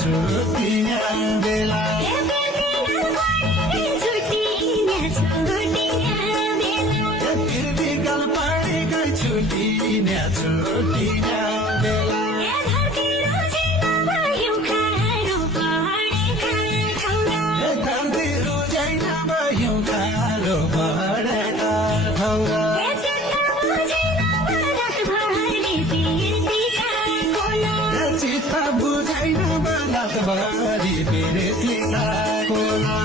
छुट्टिया बेला कृतिकल पानीकै छुट्टिया छुट्टिया बेला धरती रुझैन भयो कालो परेका ठाउँमा चित्त बुझाइन रातभरि बिर्तिका कोला